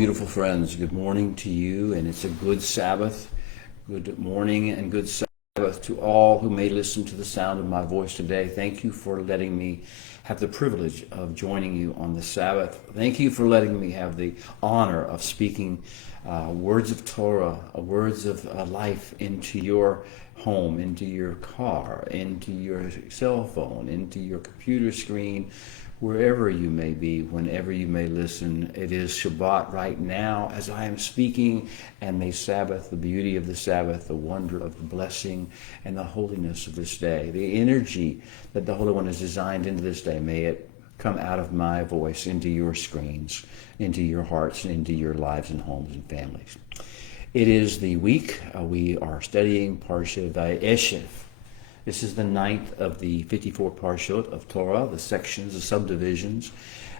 beautiful friends. Good morning to you, and it's a good Sabbath. Good morning and good Sabbath to all who may listen to the sound of my voice today. Thank you for letting me have the privilege of joining you on the Sabbath. Thank you for letting me have the honor of speaking words of Torah, words of life into your home, into your car, into your cell phone, into your computer screen, wherever you may be, whenever you may listen. It is Shabbat right now as I am speaking, and may Sabbath, the beauty of the Sabbath, the wonder of the blessing and the holiness of this day, the energy that the Holy One has designed into this day, may it come out of my voice into your screens, into your hearts, and into your lives and homes and families. It is the week we are studying Parsha Vayeshev. This is the ninth of the 54 parshot of Torah, the sections, the subdivisions.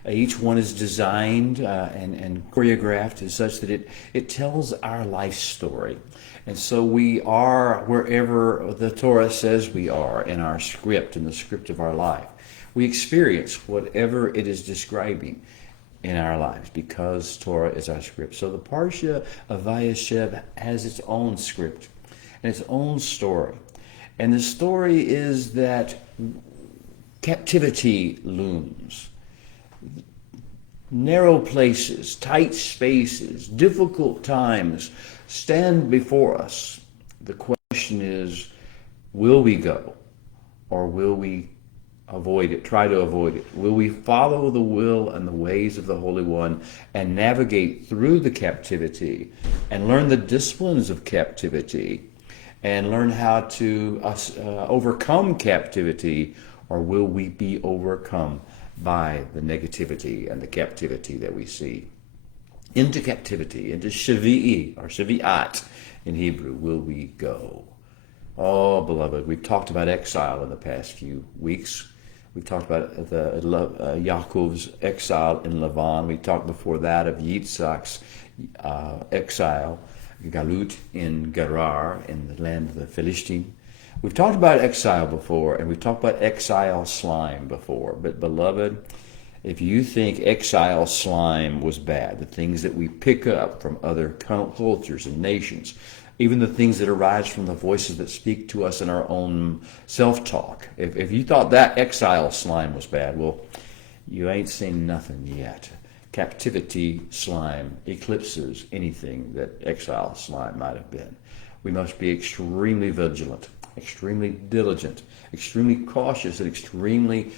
Each one is designed and choreographed as such that it tells our life story. And so we are wherever the Torah says we are in our script, in the script of our life. We experience whatever it is describing in our lives because Torah is our script. So the Parsha of Vayeshev has its own script and its own story. And the story is that captivity looms. Narrow places, tight spaces, difficult times stand before us. The question is, will we go or will we avoid it, try to avoid it? Will we follow the will and the ways of the Holy One and navigate through the captivity and learn the disciplines of captivity and learn how to overcome captivity, or will we be overcome by the negativity and the captivity that we see? Into captivity, into Shavi'i, or Shavi'at in Hebrew, will we go? Oh, beloved, we've talked about exile in the past few weeks. We've talked about Yaakov's exile in Lavan. We talked before that of Yitzhak's exile, Galut in Gerar, in the land of the Philistine. We've talked about exile before, and we've talked about exile slime before. But beloved, if you think exile slime was bad, the things that we pick up from other cultures and nations, even the things that arise from the voices that speak to us in our own self-talk, if you thought that exile slime was bad, well, you ain't seen nothing yet. Captivity slime eclipses anything that exile slime might have been. We must be extremely vigilant, extremely diligent, extremely cautious, and extremely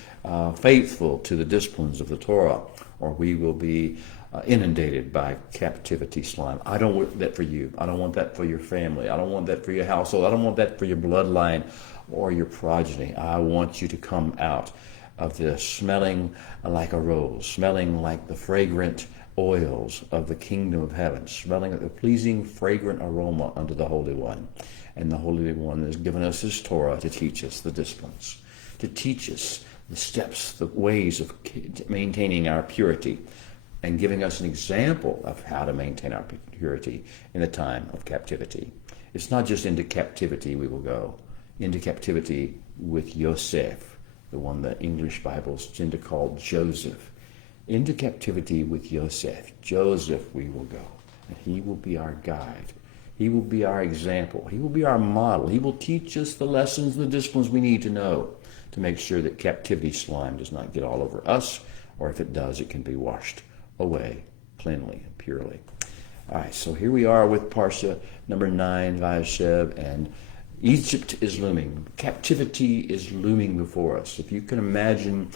faithful to the disciplines of the Torah, or we will be inundated by captivity slime. I don't want that for you. I don't want that for your family. I don't want that for your household. I don't want that for your bloodline or your progeny. I want you to come out of this smelling like a rose, smelling like the fragrant oils of the kingdom of heaven, smelling like the pleasing, fragrant aroma unto the Holy One. And the Holy One has given us His Torah to teach us the disciplines, to teach us the steps, the ways of maintaining our purity, and giving us an example of how to maintain our purity in the time of captivity. It's not just into captivity we will go, into captivity with Yosef, the one that English Bibles tend to call Joseph. Into captivity with Yosef, Joseph, we will go, and he will be our guide. He will be our example. He will be our model. He will teach us the lessons, the disciplines we need to know to make sure that captivity slime does not get all over us, or if it does, it can be washed away cleanly and purely. All right, so here we are with Parsha number 9, Vayeshev, and Egypt is looming. Captivity is looming before us. If you can imagine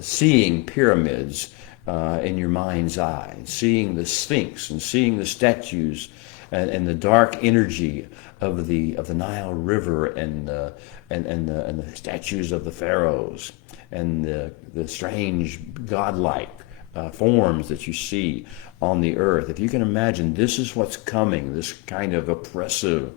seeing pyramids in your mind's eye, seeing the Sphinx and seeing the statues and the dark energy of the Nile River and the statues of the pharaohs and the strange godlike forms that you see on the earth. If you can imagine, this is what's coming. This kind of oppressive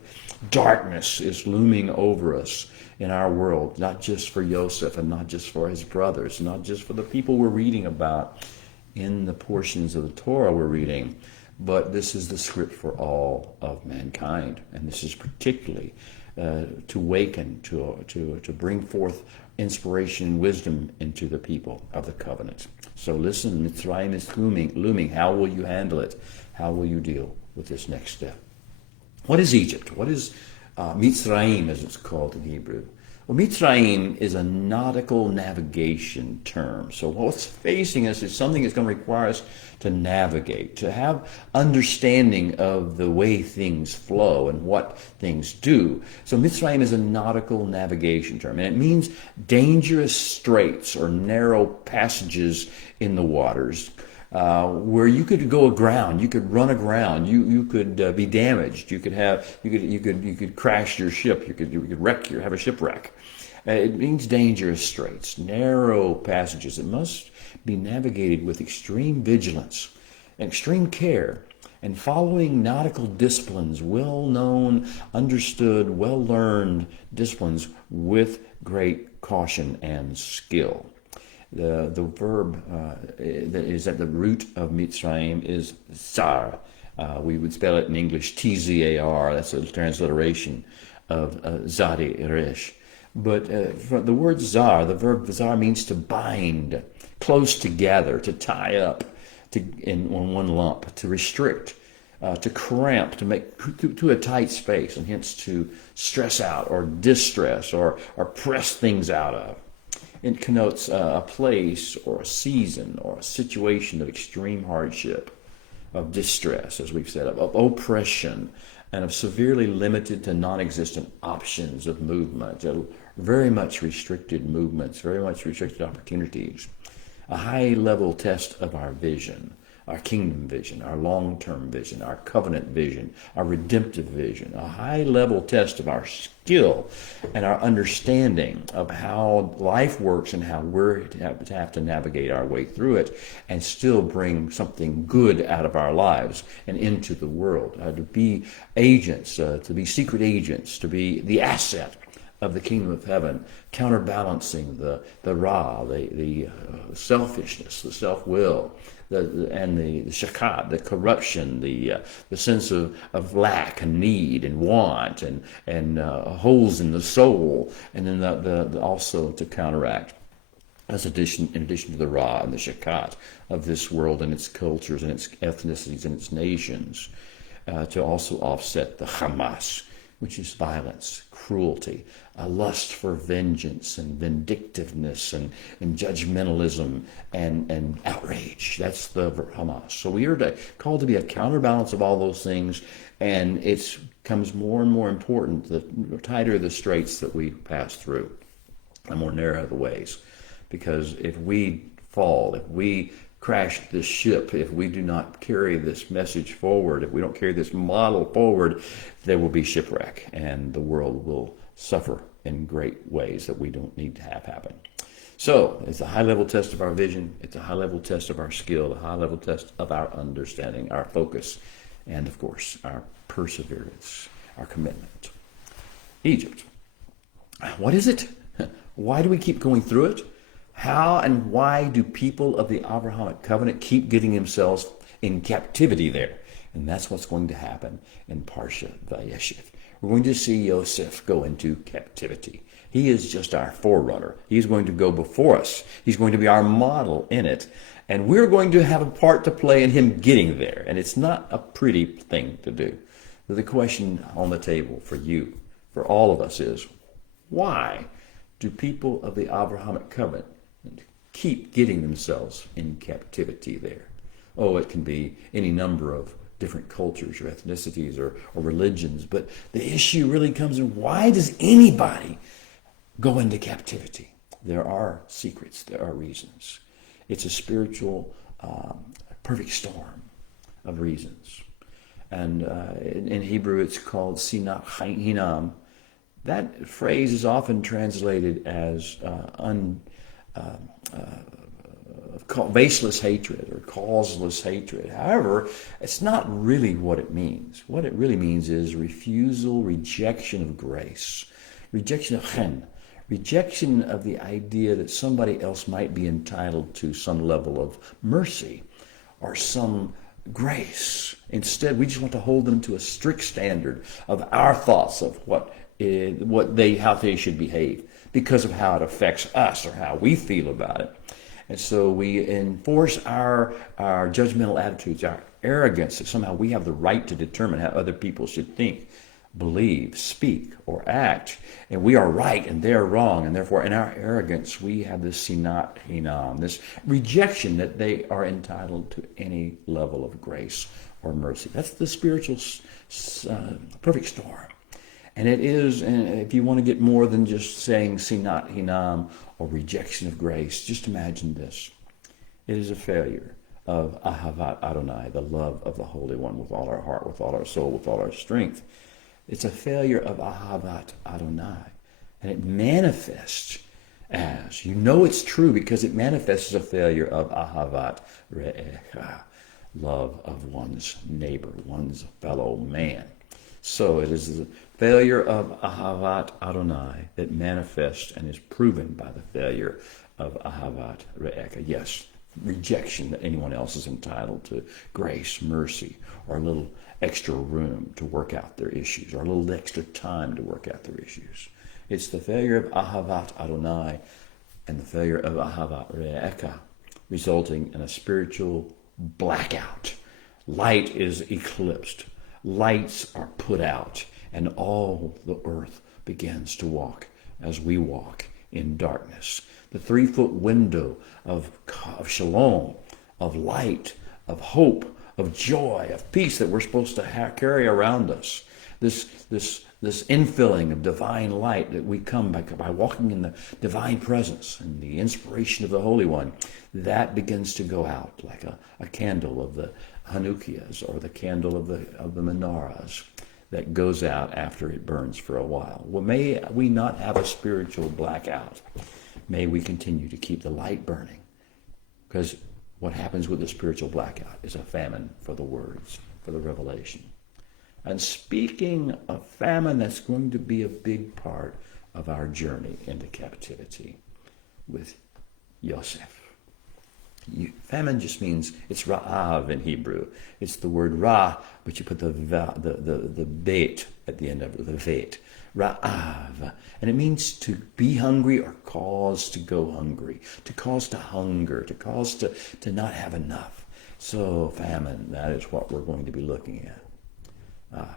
darkness is looming over us in our world, not just for Joseph and not just for his brothers, not just for the people we're reading about in the portions of the Torah we're reading, but this is the script for all of mankind. And this is particularly to waken, to bring forth inspiration and wisdom into the people of the covenant. So listen, Mitzrayim is looming. How will you handle it? How will you deal with this next step? What is Egypt? What is Mitzrayim, as it's called in Hebrew? Well, Mitzrayim is a nautical navigation term. So what's facing us is something that's going to require us to navigate, to have understanding of the way things flow and what things do. So Mitzrayim is a nautical navigation term, and it means dangerous straits or narrow passages in the waters. Where you could go aground, you could run aground, you could be damaged, you could crash your ship, you could have a shipwreck. It means dangerous straits, narrow passages that must be navigated with extreme vigilance and extreme care, and following nautical disciplines, well-known, understood, well-learned disciplines with great caution and skill. The verb that is at the root of Mitzrayim is zar. We would spell it in English Tzar. That's a transliteration of zari irish. But the word zar, the verb zar, means to bind, close together, to tie up in one lump, to restrict, to cramp, to make to a tight space, and hence to stress out or distress or press things out of. It connotes a place or a season or a situation of extreme hardship, of distress, as we've said, of oppression, and of severely limited to non-existent options of movement, very much restricted movements, very much restricted opportunities. A high-level test of our vision, our kingdom vision, our long-term vision, our covenant vision, our redemptive vision, a high-level test of our skill and our understanding of how life works and how we're to have to navigate our way through it and still bring something good out of our lives and into the world, to be agents, to be secret agents, to be the asset of the kingdom of heaven, counterbalancing the selfishness, the self-will, the shakat, the corruption, the sense of lack and need and want and holes in the soul, and then also to counteract, in addition to the ra and the shakat of this world and its cultures and its ethnicities and its nations, to also offset the Hamas, which is violence, cruelty, a lust for vengeance and vindictiveness and judgmentalism and outrage. That's the Hamas. So we are called to be a counterbalance of all those things, and it becomes more and more important the tighter the straits that we pass through, the more narrow the ways. Because if we fall, if we crash this ship, if we do not carry this message forward, if we don't carry this model forward, there will be shipwreck, and the world will suffer in great ways that we don't need to have happen. So it's a high-level test of our vision, it's a high-level test of our skill, a high-level test of our understanding, our focus, and of course, our perseverance, our commitment. Egypt. What is it? Why do we keep going through it? How and why do people of the Abrahamic covenant keep getting themselves in captivity there? And that's what's going to happen in Parsha Vayeshev. We're going to see Yosef go into captivity. He is just our forerunner. He's going to go before us. He's going to be our model in it. And we're going to have a part to play in him getting there. And it's not a pretty thing to do. But the question on the table for you, for all of us, is why do people of the Abrahamic covenant keep getting themselves in captivity there? Oh, it can be any number of different cultures or ethnicities or religions, but the issue really comes in, why does anybody go into captivity? There are secrets, there are reasons. It's a spiritual perfect storm of reasons. And in Hebrew it's called sinat hinam. That phrase is often translated as baseless hatred or causeless hatred. However, it's not really what it means. What it really means is refusal, rejection of grace, rejection of chen, rejection of the idea that somebody else might be entitled to some level of mercy or some grace. Instead, we just want to hold them to a strict standard of our thoughts of how they should behave. because of how it affects us or how we feel about it. And so we enforce our judgmental attitudes, our arrogance, that somehow we have the right to determine how other people should think, believe, speak, or act. And we are right and they're wrong. And therefore, in our arrogance, we have this sinat hinam, this rejection that they are entitled to any level of grace or mercy. That's the spiritual perfect storm. And it is, if you want to get more than just saying sinat hinam or rejection of grace, just imagine this. It is a failure of ahavat Adonai, the love of the Holy One with all our heart, with all our soul, with all our strength. It's a failure of ahavat Adonai. And it manifests as, you know it's true because it manifests as a failure of ahavat re'echa, love of one's neighbor, one's fellow man. So it is the failure of ahavat Adonai that manifests and is proven by the failure of ahavat re'echa. Yes, rejection that anyone else is entitled to grace, mercy, or a little extra room to work out their issues, or a little extra time to work out their issues. It's the failure of ahavat Adonai and the failure of ahavat re'echa, resulting in a spiritual blackout. Light is eclipsed. Lights are put out, and all the earth begins to walk as we walk in darkness. The 3-foot window of shalom, of light, of hope, of joy, of peace that we're supposed to carry around us. This infilling of divine light that we come by walking in the divine presence and the inspiration of the Holy One, that begins to go out like a candle of the Hanukkahs or the candle of the menorahs that goes out after it burns for a while. Well, may we not have a spiritual blackout. May we continue to keep the light burning, because what happens with the spiritual blackout is a famine for the words, for the revelation. And speaking of famine, that's going to be a big part of our journey into captivity with Yosef. Famine just means, it's ra'av in Hebrew. It's the word ra, but you put the bet at the end of it, the vet. Ra'av. And it means to be hungry or cause to go hungry, to cause to hunger, to cause to not have enough. So famine, that is what we're going to be looking at.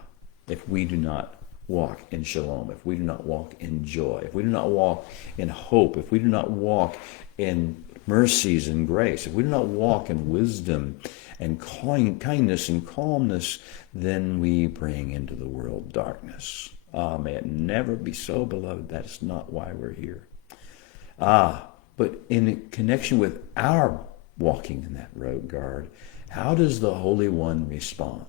If we do not walk in shalom, if we do not walk in joy, if we do not walk in hope, if we do not walk in mercies and grace, if we do not walk in wisdom and kindness and calmness, then we bring into the world darkness. May it never be so, beloved. That's not why we're here. But in connection with our walking in that road guard, how does the Holy One respond?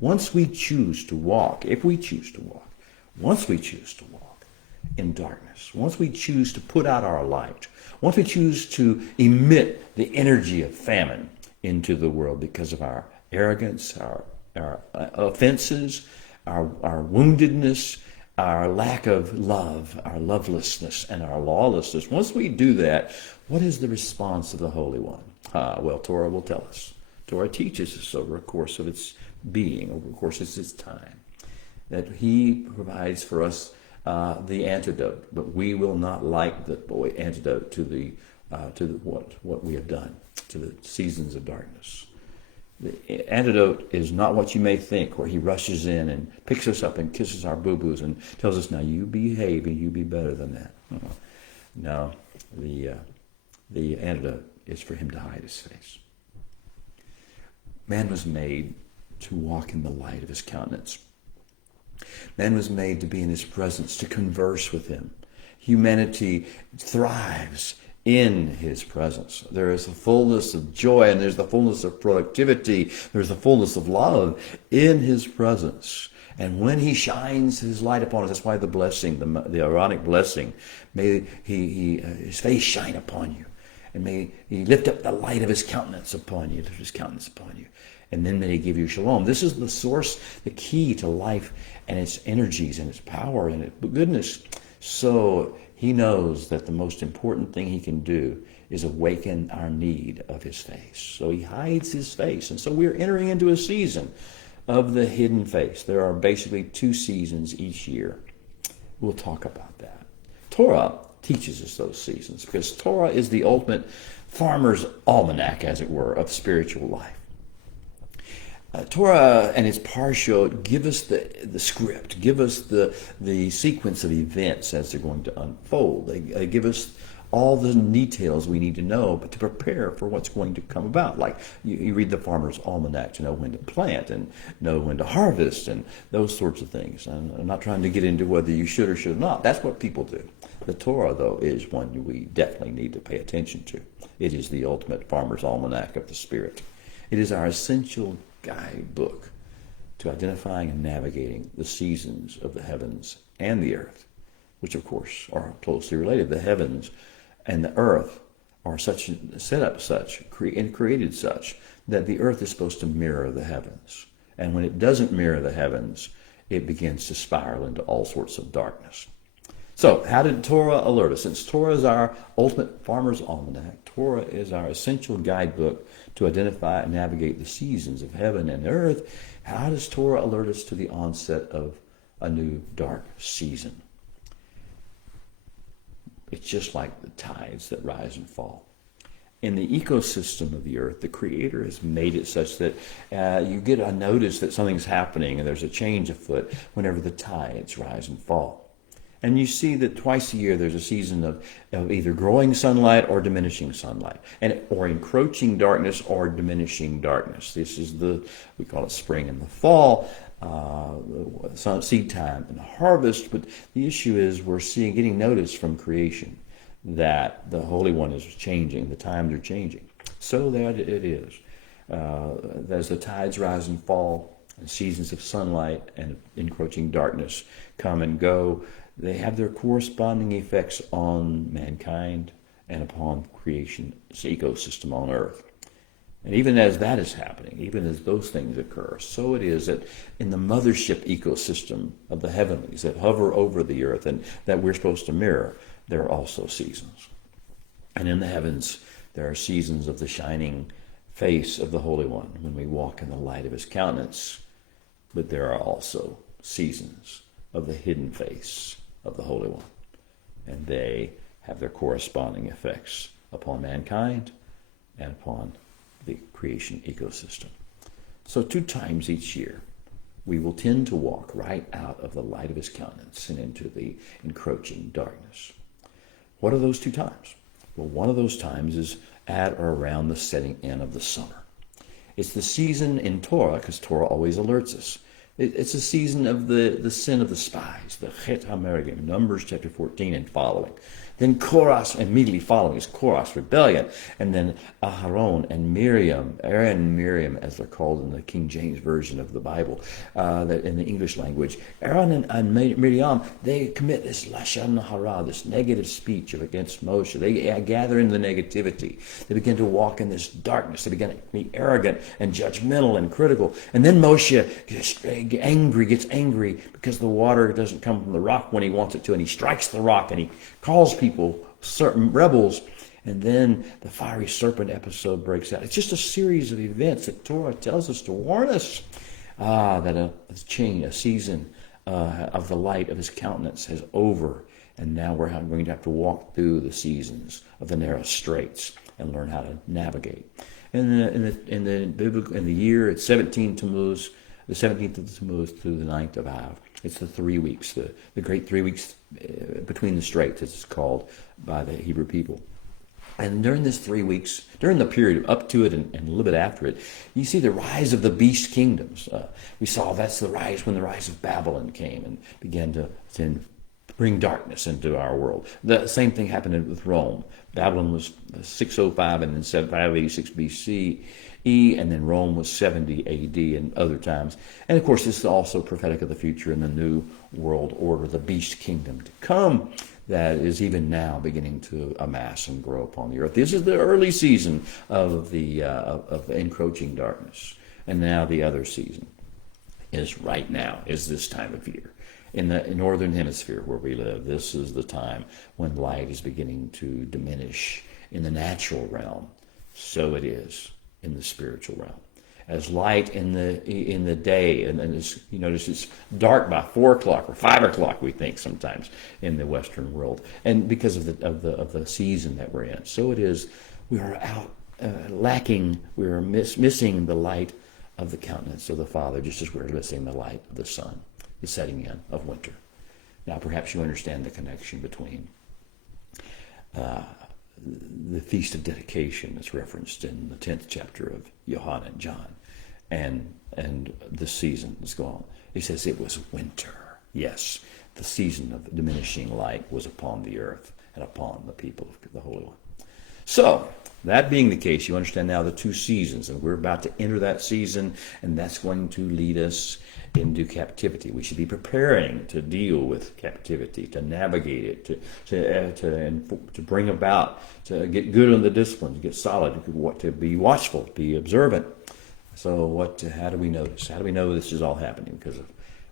Once we choose to walk, if we choose to walk, once we choose to walk in darkness, once we choose to put out our light, once we choose to emit the energy of famine into the world because of our arrogance, our offenses, our woundedness, our lack of love, our lovelessness, and our lawlessness, once we do that, what is the response of the Holy One? Well, Torah will tell us. Torah teaches us over a course of its being, over a course of its time, that he provides for us the antidote, but we will not like the antidote to what we have done, to the seasons of darkness. The antidote is not what you may think, where he rushes in and picks us up and kisses our boo-boos and tells us, now you behave and you be better than that. No, the antidote is for him to hide his face. Man was made to walk in the light of his countenance. Man was made to be in his presence, to converse with him. Humanity thrives in his presence. There is a fullness of joy, and there's the fullness of productivity. There's the fullness of love in his presence. And when he shines his light upon us, that's why the blessing, the Aaronic blessing, may his face shine upon you. And may he lift up the light of his countenance upon you, And then may he give you shalom. This is the source, the key to life and its energies and its power and its goodness. So he knows that the most important thing he can do is awaken our need of his face. So he hides his face. And so we're entering into a season of the hidden face. There are basically 2 seasons each year. We'll talk about that. Torah teaches us those seasons, because Torah is the ultimate farmer's almanac, as it were, of spiritual life. Torah and its parsha give us the script, give us the sequence of events as they're going to unfold. They give us all the details we need to know, but to prepare for what's going to come about. Like you read the farmer's almanac to know when to plant and know when to harvest and those sorts of things. I'm not trying to get into whether you should or should not. That's what people do. The Torah, though, is one we definitely need to pay attention to. It is the ultimate farmer's almanac of the Spirit. It is our essential guidebook to identifying and navigating the seasons of the heavens and the earth, which of course are closely related. The heavens and the earth are set up such and created such that the earth is supposed to mirror the heavens. And when it doesn't mirror the heavens, it begins to spiral into all sorts of darkness. So how did Torah alert us? Since Torah is our ultimate farmer's almanac, Torah is our essential guidebook to identify and navigate the seasons of heaven and earth, how does Torah alert us to the onset of a new dark season? It's just like the tides that rise and fall. In the ecosystem of the earth, the Creator has made it such that you get a notice that something's happening and there's a change afoot whenever the tides rise and fall. And you see that twice a year there's a season of either growing sunlight or diminishing sunlight, or encroaching darkness or diminishing darkness. This is we call it spring and the fall, seed time and harvest. But the issue is we're getting notice from creation that the Holy One is changing, the times are changing. So that it is. As the tides rise and fall, and seasons of sunlight and encroaching darkness come and go, they have their corresponding effects on mankind and upon creation's ecosystem on earth. And even as that is happening, even as those things occur, so it is that in the mothership ecosystem of the heavenlies that hover over the earth and that we're supposed to mirror, there are also seasons. And in the heavens, there are seasons of the shining face of the Holy One when we walk in the light of his countenance. But there are also seasons of the hidden face of the Holy One. And they have their corresponding effects upon mankind and upon the creation ecosystem. So 2 times each year, we will tend to walk right out of the light of his countenance and into the encroaching darkness. What are those 2 times? Well, one of those times is at or around the setting in of the summer. It's the season in Torah, because Torah always alerts us. It's a season of the sin of the spies, the Chet HaMeragim, Numbers chapter 14 and following. Then Korah's, immediately following is Korah's rebellion. And then Aharon and Miriam, Aaron and Miriam, as they're called in the King James Version of the Bible, that in the English language. Aaron and Miriam, they commit this Lashon Hara, this negative speech against Moshe. They gather in the negativity. They begin to walk in this darkness. They begin to be arrogant and judgmental and critical. And then Moshe gets angry because the water doesn't come from the rock when he wants it to, and he strikes the rock and he calls people certain rebels, and then the fiery serpent episode breaks out. It's just a series of events that Torah tells us to warn us that a season of the light of his countenance is over, and now we're going to have to walk through the seasons of the narrow straits and learn how to navigate. In the year, it's 17 Tammuz, the 17th of Tammuz through the 9th of Av. It's the 3 weeks, the great 3 weeks between the straits, as it's called by the Hebrew people. And during this 3 weeks, during the period up to it and a little bit after it, you see the rise of the beast kingdoms. We saw that's the rise when the rise of Babylon came and began to bring darkness into our world. The same thing happened with Rome. Babylon was 605 and then 586 BC. And then Rome was 70 A.D. and other times. And of course, this is also prophetic of the future in the new world order, the beast kingdom to come that is even now beginning to amass and grow upon the earth. This is the early season of the encroaching darkness. And now the other season is right now, is this time of year. In the northern hemisphere where we live, this is the time when light is beginning to diminish in the natural realm. So it is in the spiritual realm. as light in the day, and it's, you notice it's dark by 4 o'clock or 5 o'clock, we think sometimes in the Western world, and because of the season that we're in. So it is, we are out lacking, we are missing the light of the countenance of the Father, just as we're missing the light of the sun, the setting in of winter. Now, perhaps you understand the connection between the Feast of Dedication that's referenced in the 10th chapter of Johanna and John, and the season that's gone. He says it was winter. Yes, the season of diminishing light was upon the earth and upon the people of the Holy One. So, that being the case, you understand now the 2 seasons, and we're about to enter that season, and that's going to lead us into captivity. We should be preparing to deal with captivity, to navigate it, to bring about, to get good on the discipline, to get solid, to be watchful, to be observant. So how do we know this? How do we know this is all happening? Because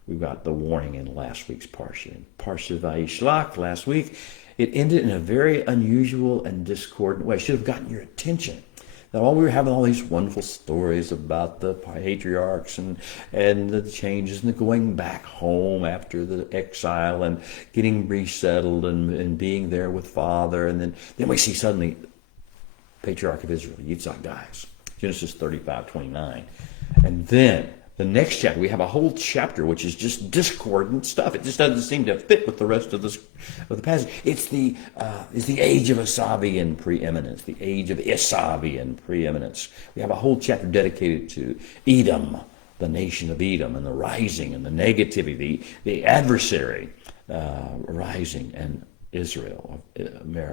we've got the warning in last week's Parsha. In Parsha Vayeshev last week, it ended in a very unusual and discordant way. It should have gotten your attention. That we were having all these wonderful stories about the patriarchs and the changes and the going back home after the exile and getting resettled and being there with Father. And then we see suddenly patriarch of Israel, Yitzhak, dies. Genesis 35:29. And then the next chapter, we have a whole chapter which is just discordant stuff. It just doesn't seem to fit with the rest of the passage. It's the age of Esavian preeminence, the age of Esavian preeminence. We have a whole chapter dedicated to Edom, the nation of Edom, and the rising and the negativity, the adversary rising, and Israel,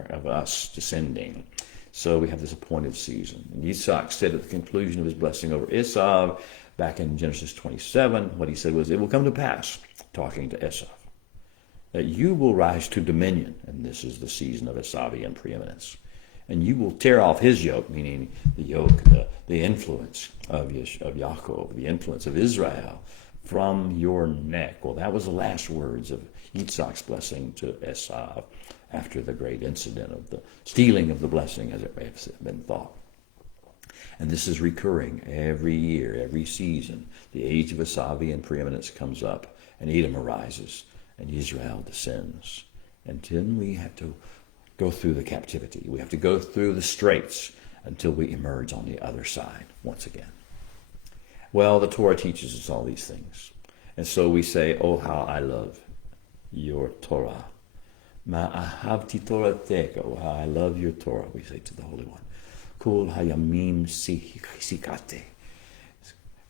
of us descending. So we have this appointed season. And Yitzhak said at the conclusion of his blessing over Esav, back in Genesis 27, what he said was, it will come to pass, talking to Esav, that you will rise to dominion, and this is the season of Esavian preeminence, and you will tear off his yoke, meaning the yoke, the influence of Yaakov, the influence of Israel, from your neck. Well, that was the last words of Yitzhak's blessing to Esav after the great incident of the stealing of the blessing, as it may have been thought. And this is recurring every year, every season. The age of Esavian preeminence comes up, and Edom arises, and Israel descends. And then we have to go through the captivity. We have to go through the straits until we emerge on the other side once again. Well, the Torah teaches us all these things. And so we say, oh, how I love your Torah. Ma ahavti Torateka, oh, how I love your Torah, we say to the Holy One. Kol hayamim sikate.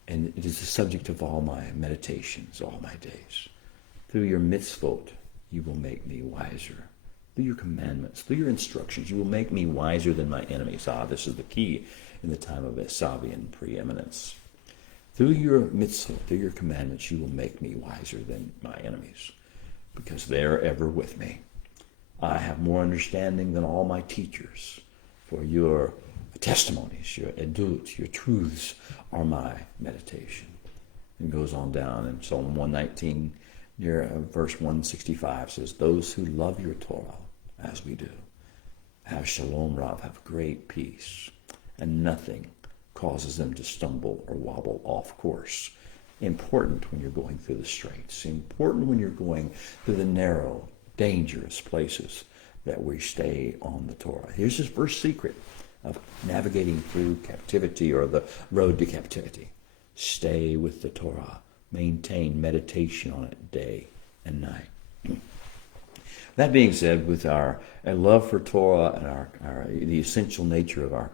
And it is the subject of all my meditations, all my days. Through your mitzvot, you will make me wiser. Through your commandments, through your instructions, you will make me wiser than my enemies. This is the key in the time of Esavian preeminence. Through your mitzvot, through your commandments, you will make me wiser than my enemies, because they are ever with me. I have more understanding than all my teachers, for your testimonies, your edut, your truths are my meditation. And goes on down in Psalm 119, near verse 165, says, those who love your Torah, as we do, have shalom rav, have great peace, and nothing causes them to stumble or wobble off course. Important when you're going through the straits. Important when you're going through the narrow, dangerous places, that we stay on the Torah. Here's his first secret of navigating through captivity, or the road to captivity. Stay with the Torah. Maintain meditation on it day and night. That being said, with our love for Torah and the essential nature of our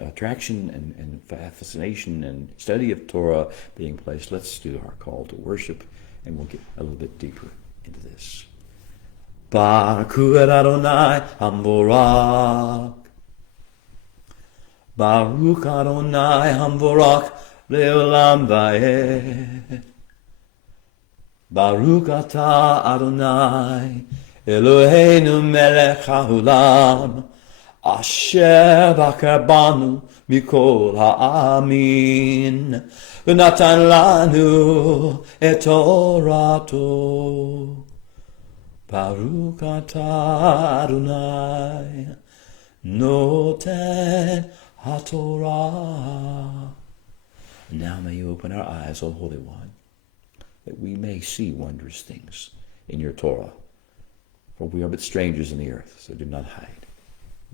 attraction and fascination and study of Torah being placed, let's do our call to worship, and we'll get a little bit deeper into this. Baruch Hu Adonai Hamvorak. Baruch Adonai Hamvorak Leolam Vayed. Baruch Ata Adonai Eloheinu Melech HaOlam Asher Bakar Banu Mikol Ha'amin V'natan Lanu Et Torato. Baruch Ata Adonai Noten HaTorah. And now may you open our eyes, O Holy One, that we may see wondrous things in your Torah. For we are but strangers in the earth, so do not hide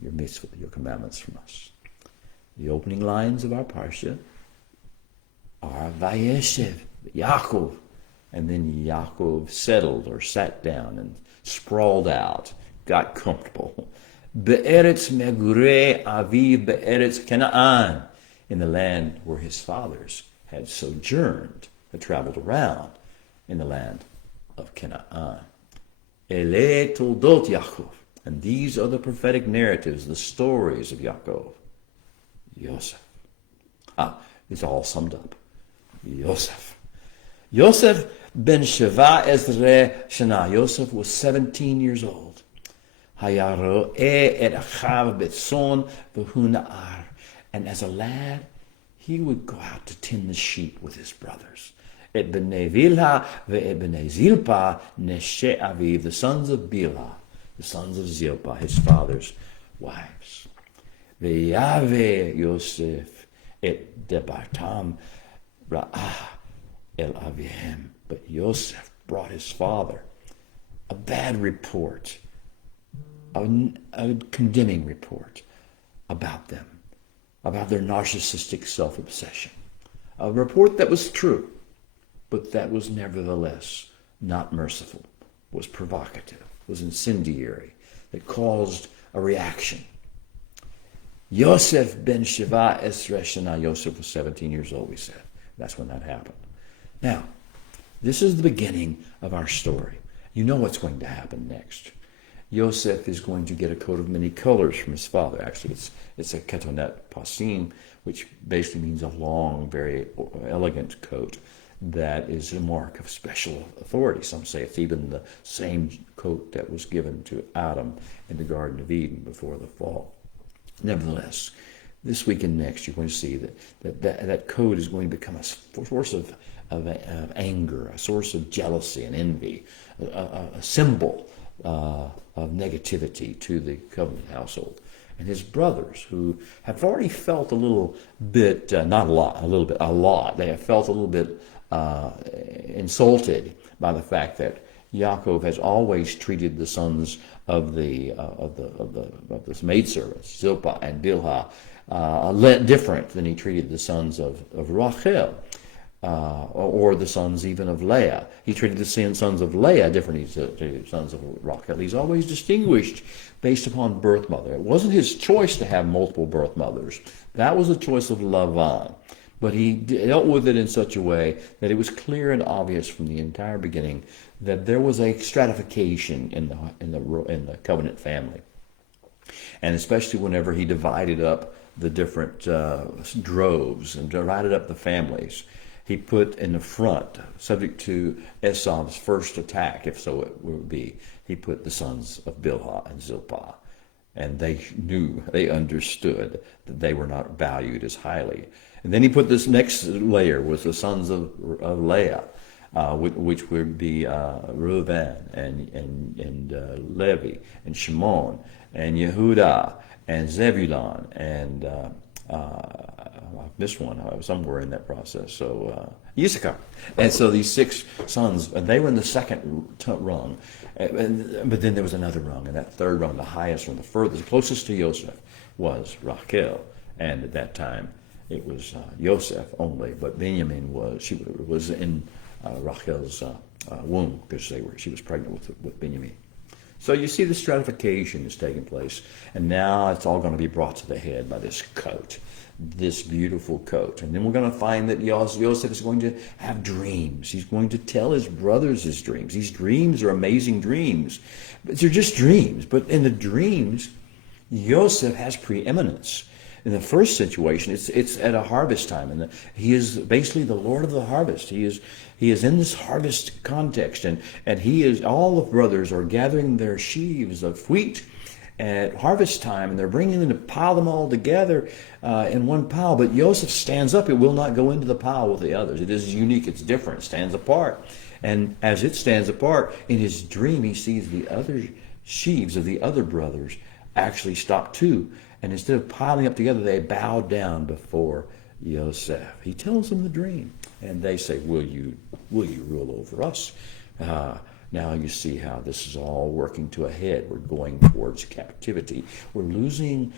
your mitzvah, your commandments from us. The opening lines of our parsha are Vayeshev, Yaakov, and then Yaakov settled or sat down and sprawled out, got comfortable. Be'eretz megure aviv be'eretz Canaan, in the land where his fathers had sojourned, had traveled around, in the land of Canaan. Ele toldot Yaakov, and these are the prophetic narratives, the stories of Yaakov. Yosef. It's all summed up. Yosef. Yosef ben Sheva Ezre Shana. Yosef was 17 years old. Hayaroe et achav betzon v'huna'ar. And as a lad, he would go out to tend the sheep with his brothers. Et b'nei Bilha ve'et b'nei Zilpa neshe aviv, the sons of Bilha, the sons of Zilpa, his father's wives. Ve'yave Yosef et debartam ra'ah el avihem. But Yosef brought his father a bad report, a condemning report about them, about their narcissistic self-obsession. A report that was true, but that was nevertheless not merciful, was provocative, was incendiary, that caused a reaction. Yosef ben Sheva Esrei Shana. Yosef was 17 years old, we said. That's when that happened. Now, this is the beginning of our story. You know what's going to happen next. Yosef is going to get a coat of many colors from his father. Actually, it's a ketonet pasim, which basically means a long, very elegant coat that is a mark of special authority. Some say it's even the same coat that was given to Adam in the Garden of Eden before the fall. Nevertheless, this week and next, you're going to see that coat is going to become a source of anger, a source of jealousy and envy, a symbol of negativity to the covenant household. And his brothers, who have already felt a little bit, not a lot, a little bit, a lot, they have felt a little bit insulted by the fact that Yaakov has always treated the sons of the maidservants, Zilpah and Bilhah, different than he treated the sons of Rachel, or the sons even of Leah. He treated the sons of Leah differently than the sons of Rachel. He's always distinguished based upon birth mother. It wasn't his choice to have multiple birth mothers. That was a choice of Lavan. But he dealt with it in such a way that it was clear and obvious from the entire beginning that there was a stratification in the covenant family, and especially whenever he divided up the different droves and divided up the families, he put in the front, subject to Esau's first attack, if so it would be, he put the sons of Bilhah and Zilpah, and they understood that they were not valued as highly. And then he put this next layer was the sons of Leah, which would be Reuven and Levi and Shimon and Yehuda and Zebulun and I've missed one somewhere in that process. So Issachar. And so these 6 sons, and they were in the second rung, but then there was another rung, and that third rung, the highest one, the furthest, closest to Yosef, was Rachel, and at that time it was Yosef only, but Benjamin was in Rachel's womb because she was pregnant with Benjamin. So you see the stratification is taking place, and now it's all going to be brought to the head by this coat, this beautiful coat. And then we're going to find that Yosef is going to have dreams. He's going to tell his brothers his dreams. These dreams are amazing dreams, but they're just dreams. But in the dreams, Yosef has preeminence. In the first situation, it's at a harvest time, and he is basically the Lord of the harvest. He is in this harvest context, and all the brothers are gathering their sheaves of wheat at harvest time, and they're bringing them to pile them all together in one pile. But Joseph stands up; it will not go into the pile with the others. It is unique; it's different; it stands apart. And as it stands apart, in his dream, he sees the other sheaves of the other brothers actually stop too. And instead of piling up together, they bow down before Yosef. He tells them the dream. And they say, will you rule over us? Now you see how this is all working to a head. We're going towards captivity. We're losing,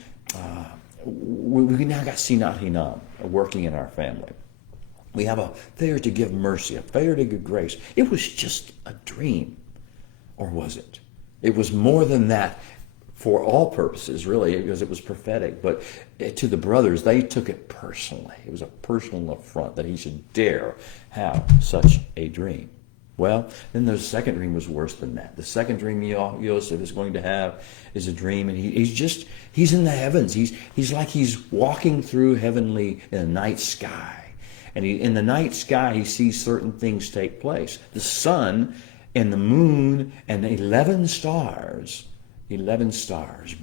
we now got Sinat Hinam working in our family. We have a failure to give mercy, a failure to give grace. It was just a dream. Or was it? It was more than that for all purposes, really, because it was prophetic. But to the brothers, they took it personally. It was a personal affront that he should dare have such a dream. Well, then the second dream was worse than that. The second dream Yosef is going to have is a dream, and he's in the heavens. He's like he's walking through heavenly in a night sky. And in the night sky, he sees certain things take place. The sun and the moon and 11 stars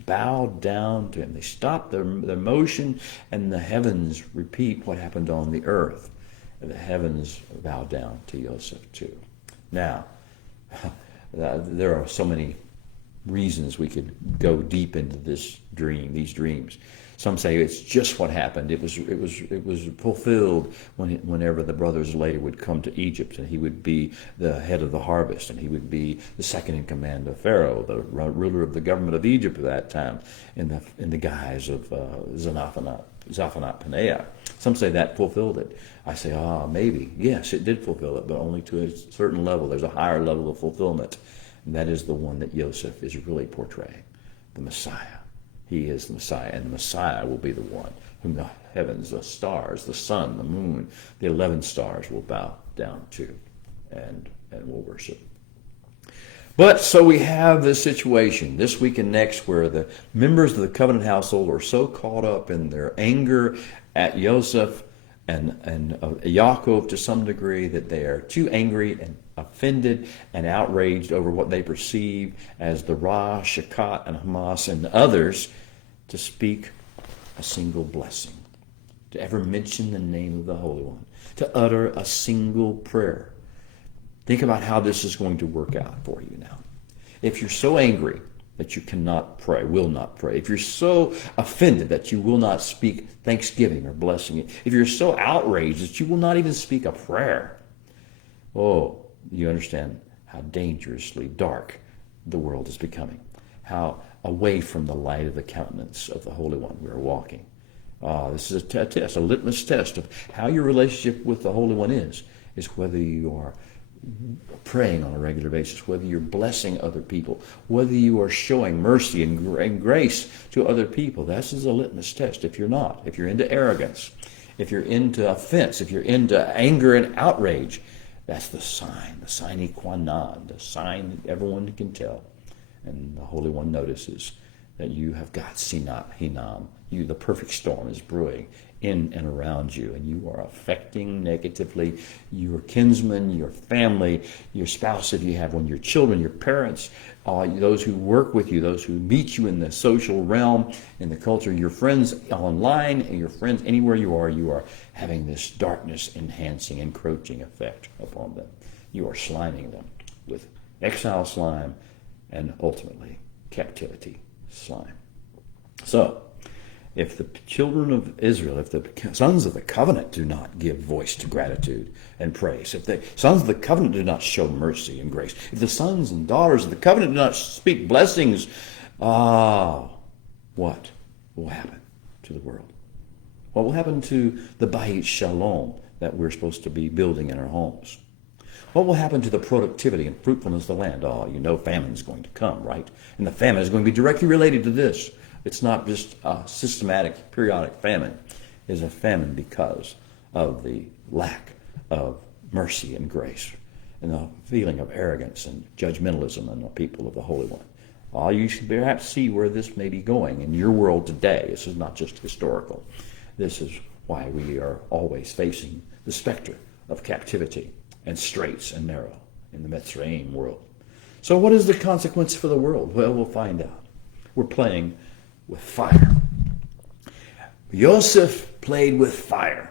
bowed down to him. They stopped their motion, and the heavens repeat what happened on the earth. And the heavens bow down to Yosef too. Now, there are so many reasons we could go deep into these dreams. Some say it's just what happened. It was fulfilled whenever the brothers later would come to Egypt, and he would be the head of the harvest, and he would be the second in command of Pharaoh, the ruler of the government of Egypt at that time, in the guise of Zaphanat-Paneah. Some say that fulfilled it. I say, maybe. Yes, it did fulfill it, but only to a certain level. There's a higher level of fulfillment, and that is the one that Yosef is really portraying, the Messiah. He is the Messiah, and the Messiah will be the one whom the heavens, the stars, the sun, the moon, the 11 stars will bow down to and will worship. But so we have this situation this week and next where the members of the covenant household are so caught up in their anger at Yosef and Yaakov to some degree that they are too angry and offended and outraged over what they perceive as the Ra, Shekat, and Hamas and others to speak a single blessing, to ever mention the name of the Holy One, to utter a single prayer. Think about how this is going to work out for you now. If you're so angry that you cannot pray, will not pray, if you're so offended that you will not speak thanksgiving or blessing, if you're so outraged that you will not even speak a prayer, you understand how dangerously dark the world is becoming, how away from the light of the countenance of the Holy One we are walking. This is a test, a litmus test of how your relationship with the Holy One is whether you are praying on a regular basis, whether you're blessing other people, whether you are showing mercy and grace to other people. This is a litmus test. If you're not, if you're into arrogance, if you're into offense, if you're into anger and outrage, that's the sine qua non, the sign that everyone can tell. And the Holy One notices that you have got Sinat Hinam. The perfect storm is brewing in and around you, and you are affecting negatively your kinsmen, your family, your spouse if you have one, your children, your parents, those who work with you, those who meet you in the social realm, in the culture, your friends online, and your friends anywhere you are having this darkness enhancing, encroaching effect upon them. You are sliming them with exile slime and ultimately captivity slime. So, if the children of Israel, if the sons of the covenant do not give voice to gratitude and praise, if the sons of the covenant do not show mercy and grace, if the sons and daughters of the covenant do not speak blessings, what will happen to the world? What will happen to the Bayit Shalom that we're supposed to be building in our homes? What will happen to the productivity and fruitfulness of the land? Famine is going to come, right? And the famine is going to be directly related to this. It's not just a systematic, periodic famine. It's a famine because of the lack of mercy and grace and the feeling of arrogance and judgmentalism in the people of the Holy One. You should perhaps see where this may be going in your world today. This is not just historical. This is why we are always facing the specter of captivity and straits and narrow in the Mitzrayim world. So what is the consequence for the world? Well, we'll find out. We're playing with fire. Yosef played with fire.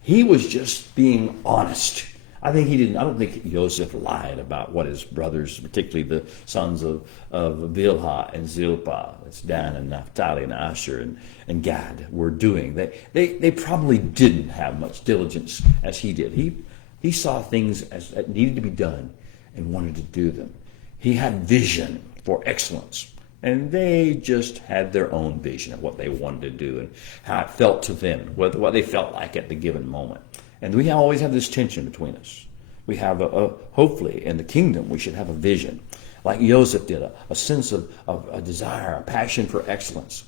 He was just being honest I think he didn't. I don't think Joseph lied about what his brothers, particularly the sons of Bilhah and Zilpah, that's Dan and Naphtali and Asher and Gad, were doing. They probably didn't have much diligence as he did. He saw things as that needed to be done and wanted to do them. He had vision for excellence. And they just had their own vision of what they wanted to do and how it felt to them, what they felt like at the given moment. And we always have this tension between us. We have, hopefully, in the kingdom, we should have a vision, like Joseph did, a sense of a desire, a passion for excellence,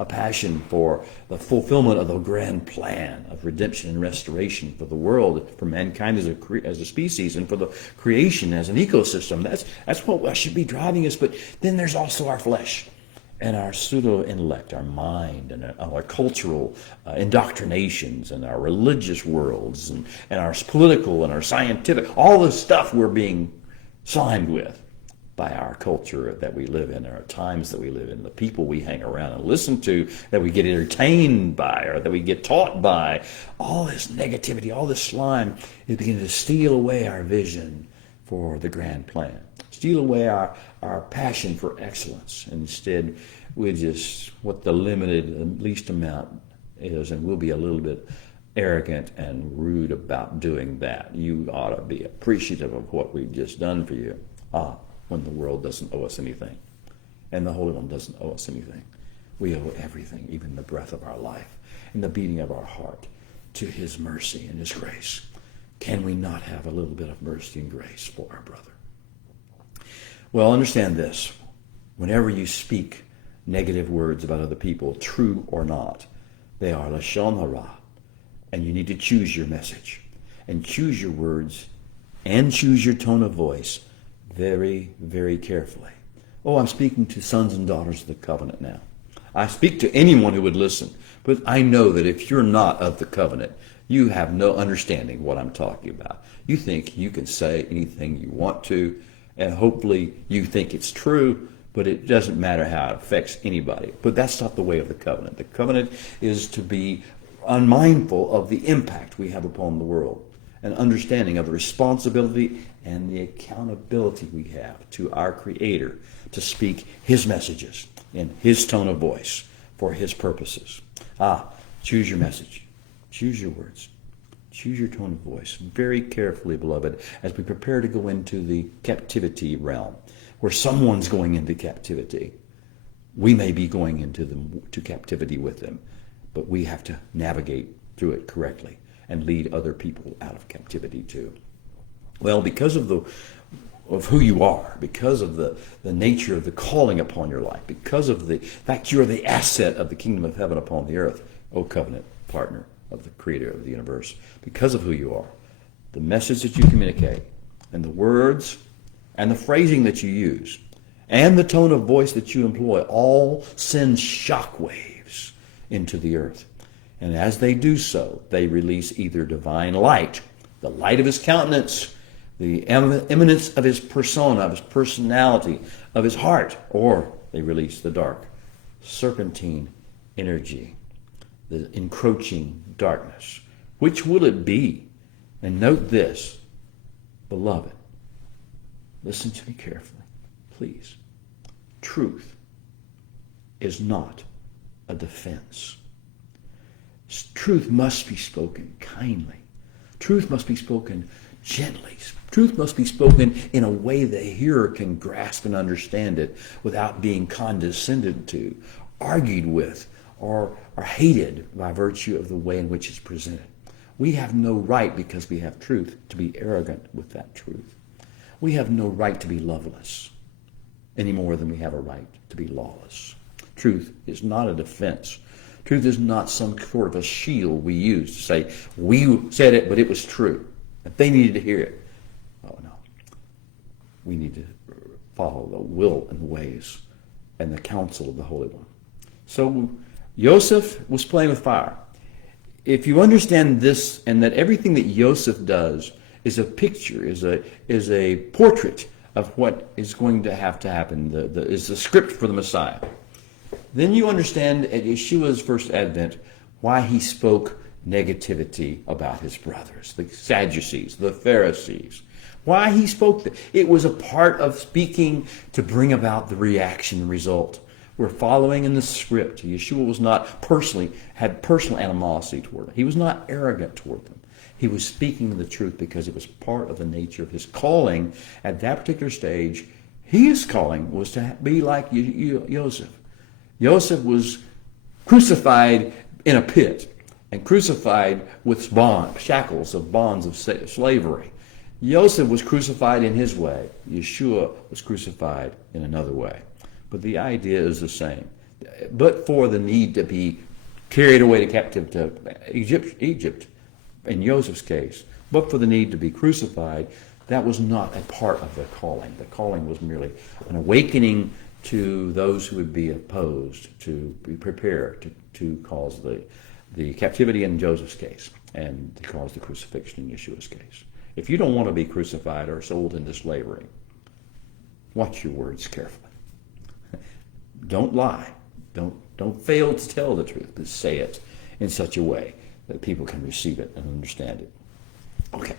a passion for the fulfillment of the grand plan of redemption and restoration for the world, for mankind as a species, and for the creation as an ecosystem. That's what should be driving us. But then there's also our flesh and our pseudo-intellect, our mind, and our cultural indoctrinations, and our religious worlds, and our political and our scientific, all the stuff we're being slimed with by our culture that we live in, our times that we live in, the people we hang around and listen to, that we get entertained by, or that we get taught by. All this negativity, all this slime is beginning to steal away our vision for the grand plan, steal away our passion for excellence. Instead, we just, what the limited, least amount is, and we'll be a little bit arrogant and rude about doing that. You ought to be appreciative of what we've just done for you. When the world doesn't owe us anything, and the Holy One doesn't owe us anything. We owe everything, even the breath of our life and the beating of our heart, to his mercy and his grace. Can we not have a little bit of mercy and grace for our brother? Well, understand this. Whenever you speak negative words about other people, true or not, they are lashon hara, and you need to choose your message and choose your words and choose your tone of voice very, very carefully. Oh, I'm speaking to sons and daughters of the covenant now. I speak to anyone who would listen, but I know that if you're not of the covenant, you have no understanding what I'm talking about. You think you can say anything you want to, and hopefully you think it's true, but it doesn't matter how it affects anybody. But that's not the way of the covenant. The covenant is to be unmindful of the impact we have upon the world, an understanding of the responsibility and the accountability we have to our Creator to speak his messages in his tone of voice for his purposes. Choose your message. Choose your words. Choose your tone of voice very carefully, beloved, as we prepare to go into the captivity realm, where someone's going into captivity. We may be going into captivity with them, but we have to navigate through it correctly and lead other people out of captivity too. Well, because of who you are, because of the nature of the calling upon your life, because of the fact you're the asset of the kingdom of heaven upon the earth, O covenant partner of the Creator of the universe, because of who you are, the message that you communicate, and the words and the phrasing that you use, and the tone of voice that you employ, all send shockwaves into the earth. And as they do so, they release either divine light, the light of his countenance, the eminence of his persona, of his personality, of his heart, or they release the dark, serpentine energy, the encroaching darkness. Which will it be? And note this, beloved, listen to me carefully, please. Truth is not a defense. Truth must be spoken kindly. Truth must be spoken gently. Truth must be spoken in a way the hearer can grasp and understand it without being condescended to, argued with, or hated by virtue of the way in which it's presented. We have no right, because we have truth, to be arrogant with that truth. We have no right to be loveless any more than we have a right to be lawless. Truth is not a defense. Truth is not some sort of a shield we use to say, we said it, but it was true. If they needed to hear it. Oh, no. We need to follow the will and the ways and the counsel of the Holy One. So Joseph was playing with fire. If you understand this, and that everything that Joseph does is a picture, is a portrait of what is going to have to happen, is the script for the Messiah, then you understand at Yeshua's first advent why he spoke negativity about his brothers, the Sadducees, the Pharisees. Why he spoke that? It was a part of speaking to bring about the reaction result. We're following in the script. Yeshua was not had personal animosity toward them. He was not arrogant toward them. He was speaking the truth because it was part of the nature of his calling at that particular stage. His calling was to be like Joseph. Joseph was crucified in a pit and crucified with shackles of bonds of slavery. Joseph was crucified in his way. Yeshua was crucified in another way. But the idea is the same. But for the need to be carried away to captivity to Egypt, in Joseph's case, but for the need to be crucified, that was not a part of the calling. The calling was merely an awakening to those who would be opposed, to be prepared to cause the captivity in Joseph's case and to cause the crucifixion in Yeshua's case. If you don't want to be crucified or sold into slavery, watch your words carefully. Don't lie. Don't fail to tell the truth, but say it in such a way that people can receive it and understand it. Okay.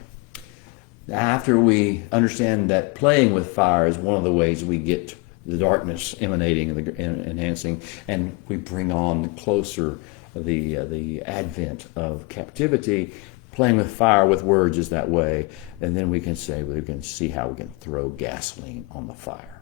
After we understand that playing with fire is one of the ways we get the darkness emanating and enhancing, and we bring on closer the advent of captivity, playing with fire with words is that way, and then we can see how we can throw gasoline on the fire.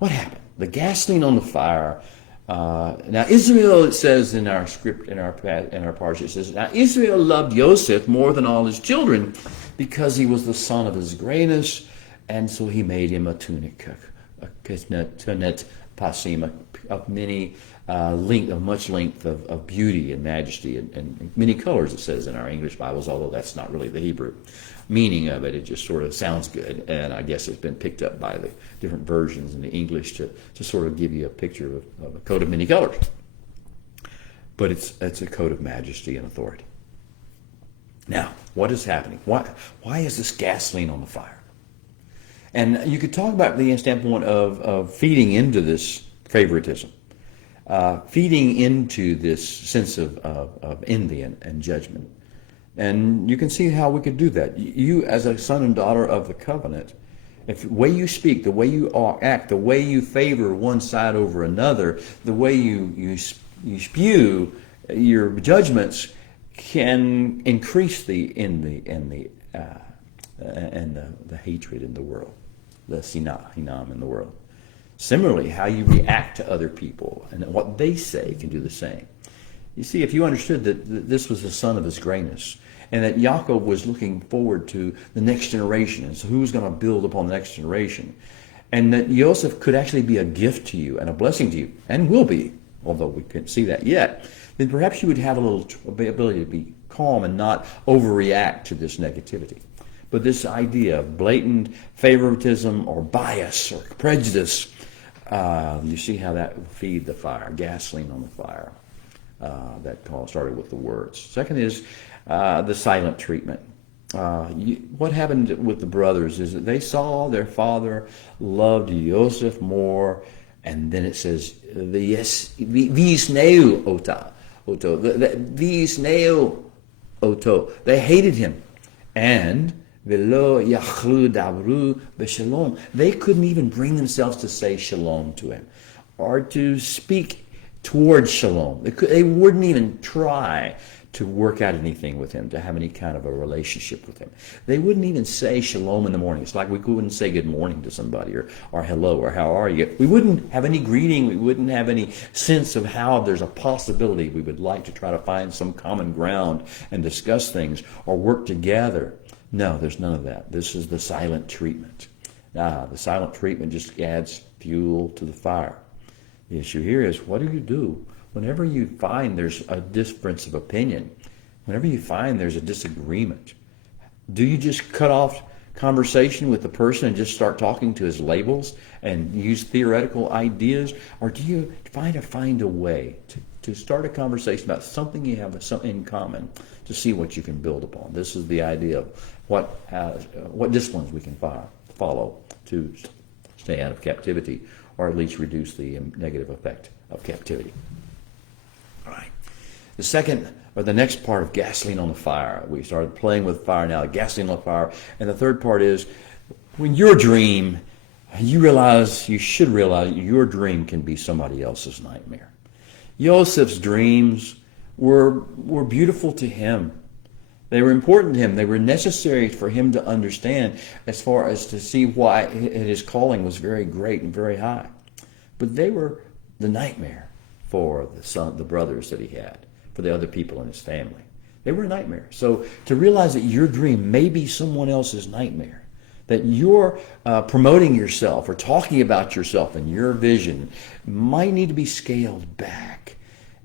What happened? The gasoline on the fire. Now Israel, it says in our script, in our parsha, it says, now Israel loved Joseph more than all his children because he was the son of his grayness, and so he made him a tunic, a tunet pasim, of many much length of beauty and majesty and many colors, it says in our English Bibles, although that's not really the Hebrew meaning of it. It just sort of sounds good, and I guess it's been picked up by the different versions in the English to sort of give you a picture of a coat of many colors. But it's a coat of majesty and authority. Now, what is happening? Why is this gasoline on the fire? And you could talk about the standpoint of feeding into this favoritism, feeding into this sense of envy and judgment. And you can see how we could do that. You, as a son and daughter of the covenant, if the way you speak, the way you act, the way you favor one side over another, the way you spew your judgments can increase the envy and the hatred in the world, the hinam in the world. Similarly, how you react to other people and what they say can do the same. You see, if you understood that this was the son of his grayness, and that Yaakov was looking forward to the next generation, and so who was going to build upon the next generation, and that Joseph could actually be a gift to you and a blessing to you, and will be, although we can't see that yet, then perhaps you would have a little ability to be calm and not overreact to this negativity. But this idea of blatant favoritism or bias or prejudice, you see how that would feed the fire, gasoline on the fire. That call started with the words. Second is the silent treatment. What happened with the brothers is that they saw their father loved Joseph more, and then it says visneu oto. They hated him, and velo yachlu dabru b'shalom. They couldn't even bring themselves to say shalom to him, or to speak towards shalom. They wouldn't even try to work out anything with him, to have any kind of a relationship with him. They wouldn't even say shalom in the morning. It's like we wouldn't say good morning to somebody, or hello, or how are you. We wouldn't have any greeting. We wouldn't have any sense of how there's a possibility we would like to try to find some common ground and discuss things or work together. No, there's none of that. This is the silent treatment. The silent treatment just adds fuel to the fire. The issue here is, what do? Whenever you find there's a difference of opinion, whenever you find there's a disagreement, do you just cut off conversation with the person and just start talking to his labels and use theoretical ideas? Or do you find a way to start a conversation about something you have in common to see what you can build upon? This is the idea of what disciplines we can follow to stay out of captivity, or at least reduce the negative effect of captivity. All right. The second or the next part of gasoline on the fire. We started playing with fire now, gasoline on the fire. And the third part is when your dream, you should realize your dream can be somebody else's nightmare. Joseph's dreams were beautiful to him. They were important to him. They were necessary for him to understand as far as to see why his calling was very great and very high. But they were the nightmare for the brothers that he had, for the other people in his family. They were a nightmare. So to realize that your dream may be someone else's nightmare, that you're promoting yourself or talking about yourself and your vision might need to be scaled back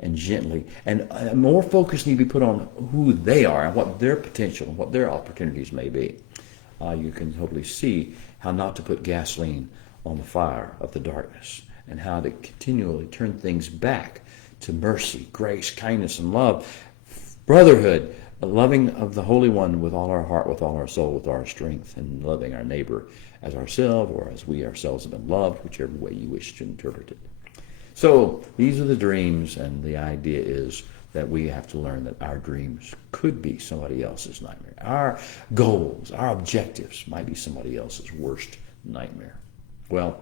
and gently, and more focus need to be put on who they are and what their potential and what their opportunities may be. You can hopefully see how not to put gasoline on the fire of the darkness, and how to continually turn things back to mercy, grace, kindness, and love, brotherhood, loving of the Holy One with all our heart, with all our soul, with our strength, and loving our neighbor as ourselves or as we ourselves have been loved, whichever way you wish to interpret it. So these are the dreams, and the idea is that we have to learn that our dreams could be somebody else's nightmare. Our goals, our objectives might be somebody else's worst nightmare. Well,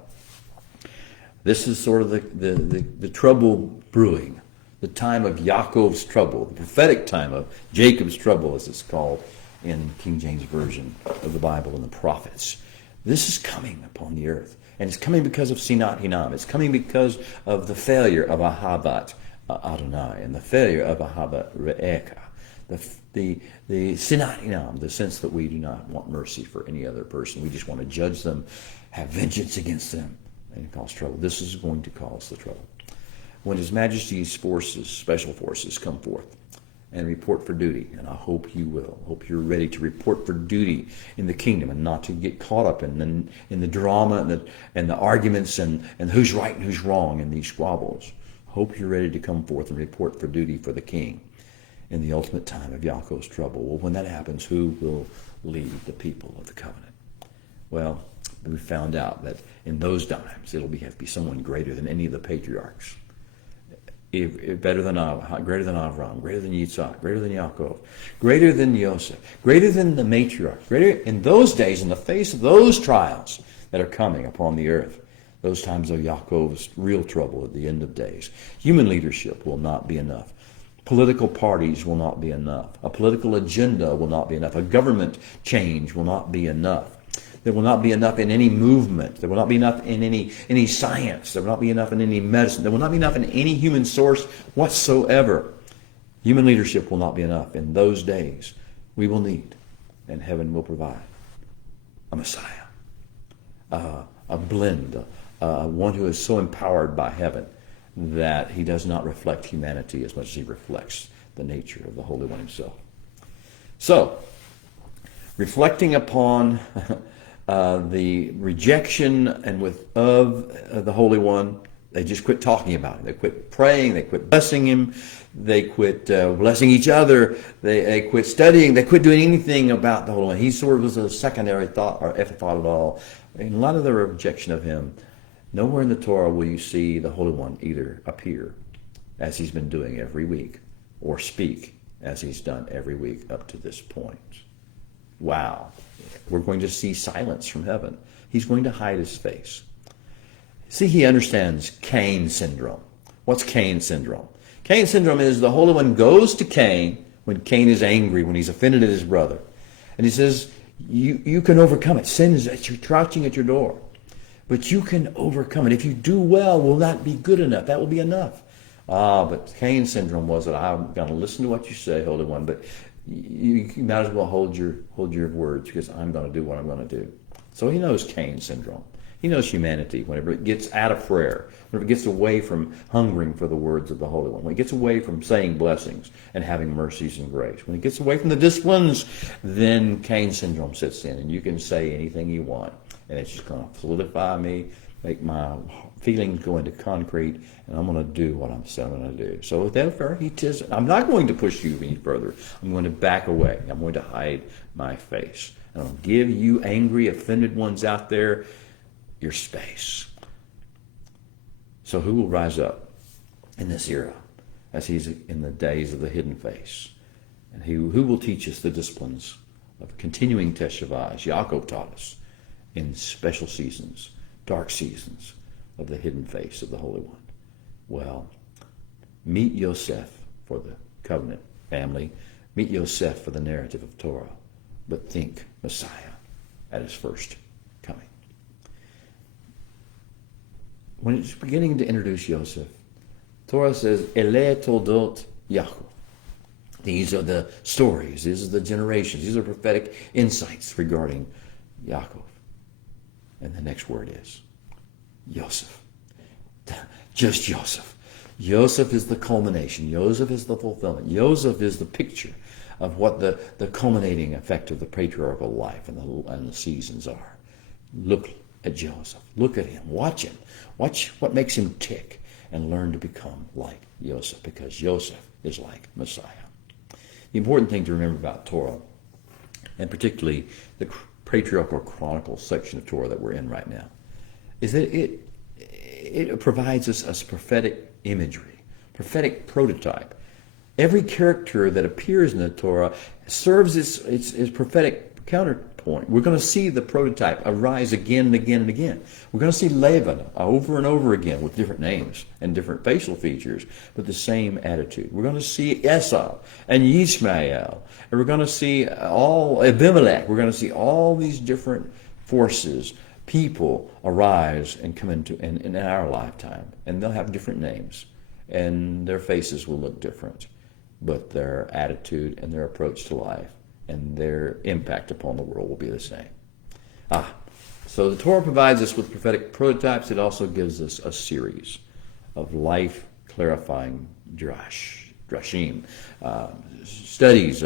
this is sort of the trouble brewing, the time of Yaakov's trouble, the prophetic time of Jacob's trouble, as it's called in King James Version of the Bible and the prophets. This is coming upon the earth. And it's coming because of Sinat Hinam. It's coming because of the failure of Ahabat Adonai and the failure of Ahabat Re'eka. The Sinat Hinam, the sense that we do not want mercy for any other person. We just want to judge them, have vengeance against them, and cause trouble. This is going to cause the trouble. When His Majesty's forces, special forces, come forth and report for duty, and I hope you will. Hope you're ready to report for duty in the kingdom and not to get caught up in the drama and the arguments and who's right and who's wrong in these squabbles. Hope you're ready to come forth and report for duty for the king in the ultimate time of Yaakov's trouble. Well, when that happens, who will lead the people of the covenant? Well, we found out that in those times it'll have to be someone greater than any of the patriarchs. Better than greater than Avram, greater than Yitzhak, greater than Yaakov, greater than Yosef, greater than the matriarch, greater in those days, in the face of those trials that are coming upon the earth, those times of Yaakov's real trouble at the end of days. Human leadership will not be enough. Political parties will not be enough. A political agenda will not be enough. A government change will not be enough. There will not be enough in any movement. There will not be enough in any science. There will not be enough in any medicine. There will not be enough in any human source whatsoever. Human leadership will not be enough. In those days, we will need, and heaven will provide, a Messiah, a blend, one who is so empowered by heaven that he does not reflect humanity as much as he reflects the nature of the Holy One himself. So, reflecting upon the rejection of the Holy One, they just quit talking about it. They quit praying. They quit blessing Him. They quit blessing each other. They quit studying. They quit doing anything about the Holy One. He sort of was a secondary thought or afterthought at all. In a lot of the rejection of Him, nowhere in the Torah will you see the Holy One either appear, as He's been doing every week, or speak, as He's done every week up to this point. Wow. We're going to see silence from heaven. He's going to hide His face. See, He understands Cain syndrome. What's Cain syndrome? Cain syndrome is the Holy One goes to Cain when Cain is angry, when he's offended at his brother. And He says, you can overcome it. Sin is crouching at your door. But you can overcome it. If you do well, will that be good enough? That will be enough. But Cain syndrome was that I'm going to listen to what you say, Holy One, but you might as well hold your words, because I'm going to do what I'm going to do. So He knows Cain syndrome. He knows humanity whenever it gets out of prayer, whenever it gets away from hungering for the words of the Holy One, when it gets away from saying blessings and having mercies and grace, when it gets away from the disciplines, then Cain syndrome sets in, and you can say anything you want, and it's just going to solidify me, make my feelings go into concrete, and I'm going to do what I'm saying I'm going to do. So therefore, I'm not going to push you any further. I'm going to back away. I'm going to hide my face. And I'll give you angry, offended ones out there your space. So who will rise up in this era as he's in the days of the hidden face. And who will teach us the disciplines of continuing teshuvah, as Yaakov taught us, in special seasons, dark seasons of the hidden face of the Holy One. Well, meet Yosef for the covenant family. Meet Yosef for the narrative of Torah. But think Messiah at his first coming. When it's beginning to introduce Yosef, Torah says, Ele Toldot Yaakov. These are the stories. These are the generations. These are prophetic insights regarding Yaakov. And the next word is Yosef. Just Yosef. Yosef is the culmination. Yosef is the fulfillment. Yosef is the picture of what the culminating effect of the patriarchal life and the seasons are. Look at Joseph. Look at him. Watch him. Watch what makes him tick and learn to become like Joseph, because Joseph is like Messiah. The important thing to remember about Torah, and particularly the patriarchal chronicle section of Torah that we're in right now, is that it provides us prophetic imagery, prophetic prototype. Every character that appears in the Torah serves its prophetic counterpoint. We're going to see the prototype arise again and again and again. We're going to see Laban over and over again with different names and different facial features, but the same attitude. We're going to see Esau and Yishmael, and we're going to see all Abimelech. We're going to see all these different forces, people arise and come in our lifetime, and they'll have different names, and their faces will look different, but their attitude and their approach to life and their impact upon the world will be the same. So the Torah provides us with prophetic prototypes. It also gives us a series of life-clarifying drashim, studies,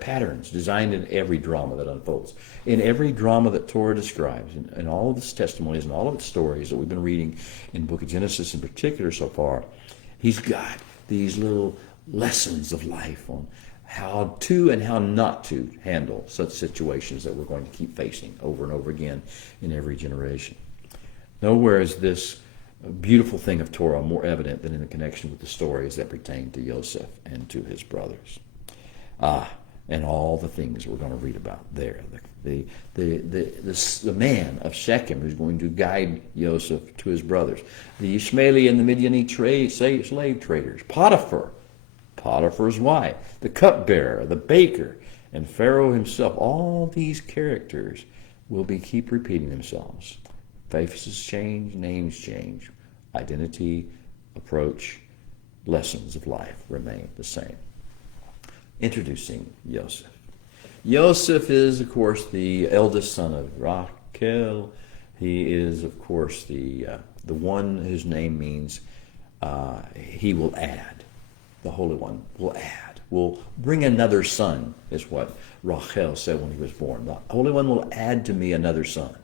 patterns designed in every drama that unfolds. In every drama that Torah describes, in all of its testimonies and all of its stories that we've been reading in the book of Genesis in particular so far, he's got these little lessons of life on how to and how not to handle such situations that we're going to keep facing over and over again in every generation. Nowhere is this beautiful thing of Torah more evident than in the connection with the stories that pertain to Yosef and to his brothers. And all the things we're going to read about there. The man of Shechem who's going to guide Yosef to his brothers. The Ishmaeli and the Midianite slave traders. Potiphar's wife, the cupbearer, the baker, and Pharaoh himself. All these characters will keep repeating themselves. Faces change, names change. Identity, approach, lessons of life remain the same. Introducing Yosef. Yosef is, of course, the eldest son of Rachel. He is, of course, the one whose name means he will add. The Holy One will add, will bring another son, is what Rachel said when he was born. The Holy One will add to me another son.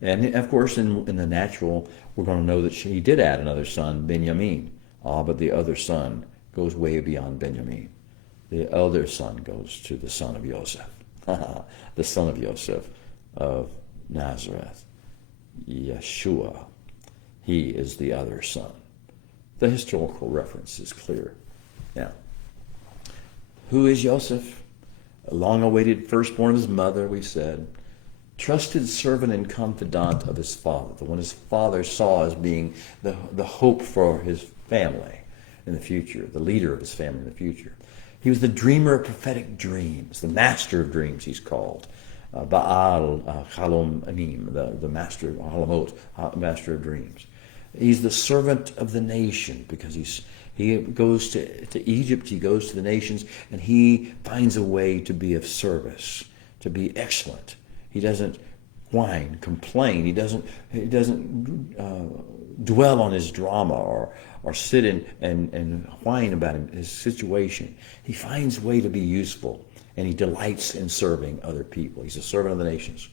And of course, in the natural, we're going to know that he did add another son, Benjamin. But the other son goes way beyond Benjamin. The elder son goes to the son of Joseph, the son of Joseph of Nazareth, Yeshua. He is the other son. The historical reference is clear. Now, who is Joseph? A long-awaited firstborn of his mother, we said. Trusted servant and confidant of his father, the one his father saw as being the hope for his family in the future, the leader of his family in the future. He was the dreamer of prophetic dreams, the master of dreams, he's called. Baal Chalom Anim, the master of Halamot, master of dreams. He's the servant of the nation because he goes to Egypt, he goes to the nations, and he finds a way to be of service, to be excellent. He doesn't whine, complain. He doesn't dwell on his drama or sit and whine about his situation. He finds a way to be useful, and he delights in serving other people. He's a servant of the nations.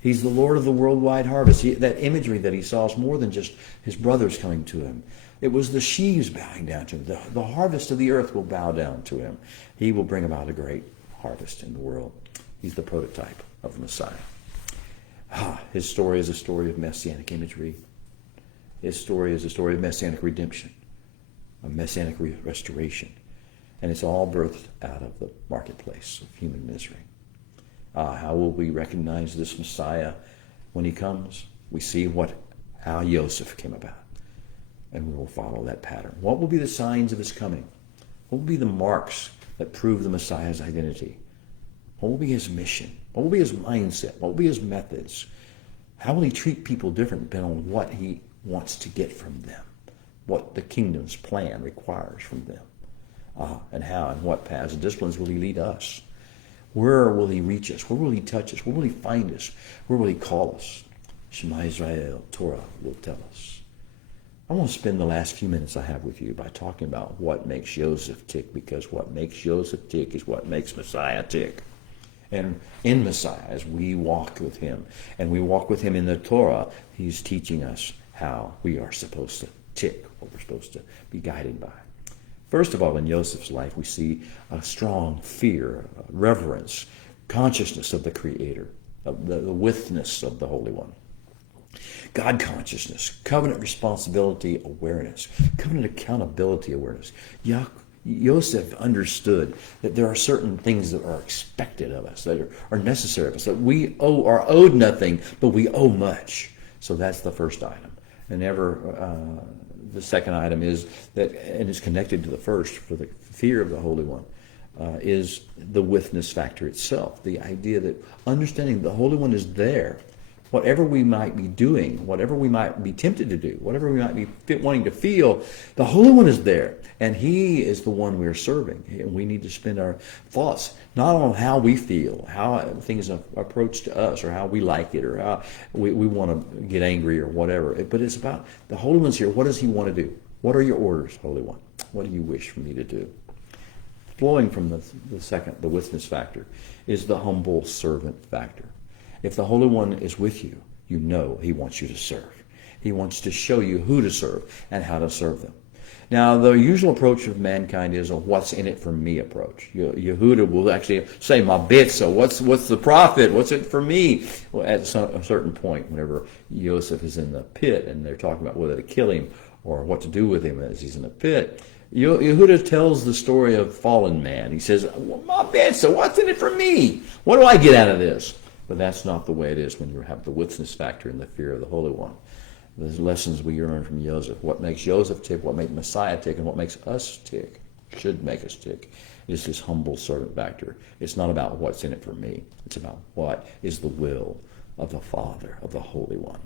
He's the Lord of the worldwide harvest. That imagery that he saw is more than just his brothers coming to him. It was the sheaves bowing down to him. The harvest of the earth will bow down to him. He will bring about a great harvest in the world. He's the prototype of the Messiah. His story is a story of messianic imagery. His story is a story of messianic redemption. a messianic restoration. And it's all birthed out of the marketplace of human misery. How will we recognize this Messiah when he comes? We see how Joseph came about, and we will follow that pattern. What will be the signs of his coming? What will be the marks that prove the Messiah's identity? What will be his mission? What will be his mindset? What will be his methods? How will he treat people different depending on what he wants to get from them? What the kingdom's plan requires from them? And how and what paths and disciplines will he lead us? Where will he reach us? Where will he touch us? Where will he find us? Where will he call us? Shema Israel, Torah will tell us. I want to spend the last few minutes I have with you by talking about what makes Joseph tick, because what makes Joseph tick is what makes Messiah tick. And in Messiah, as we walk with him, and we walk with him in the Torah, he's teaching us how we are supposed to tick, what we're supposed to be guided by. First of all, in Joseph's life, we see a strong fear, reverence, consciousness of the Creator, of the withness of the Holy One. God consciousness, covenant responsibility awareness, covenant accountability awareness. Joseph understood that there are certain things that are expected of us, that are necessary of us, that we are owed nothing, but we owe much. So that's the first item. And the second item is that, and it's connected to the first, for the fear of the Holy One, is the witness factor itself. The idea that understanding the Holy One is there. Whatever we might be doing, whatever we might be tempted to do, whatever we might be wanting to feel, the Holy One is there. And he is the one we're serving. And we need to spend our thoughts not on how we feel, how things are approached to us, or how we like it, or how we want to get angry, or whatever. But it's about the Holy One's here. What does he want to do? What are your orders, Holy One? What do you wish for me to do? Flowing from the second, the witness factor, is the humble servant factor. If the Holy One is with you, you know he wants you to serve. He wants to show you who to serve and how to serve them. Now, the usual approach of mankind is a what's in it for me approach. Yehuda will actually say, my bit, so what's the profit? What's it for me? Well, at a certain point, whenever Joseph is in the pit and they're talking about whether to kill him or what to do with him as he's in the pit, Yehuda tells the story of fallen man. He says, well, my bit, so what's in it for me? What do I get out of this? But that's not the way it is when you have the witness factor and the fear of the Holy One. The lessons we learn from Joseph, what makes Joseph tick, what makes Messiah tick, and what makes us tick, should make us tick, is this humble servant factor. It's not about what's in it for me. It's about what is the will of the Father, of the Holy One.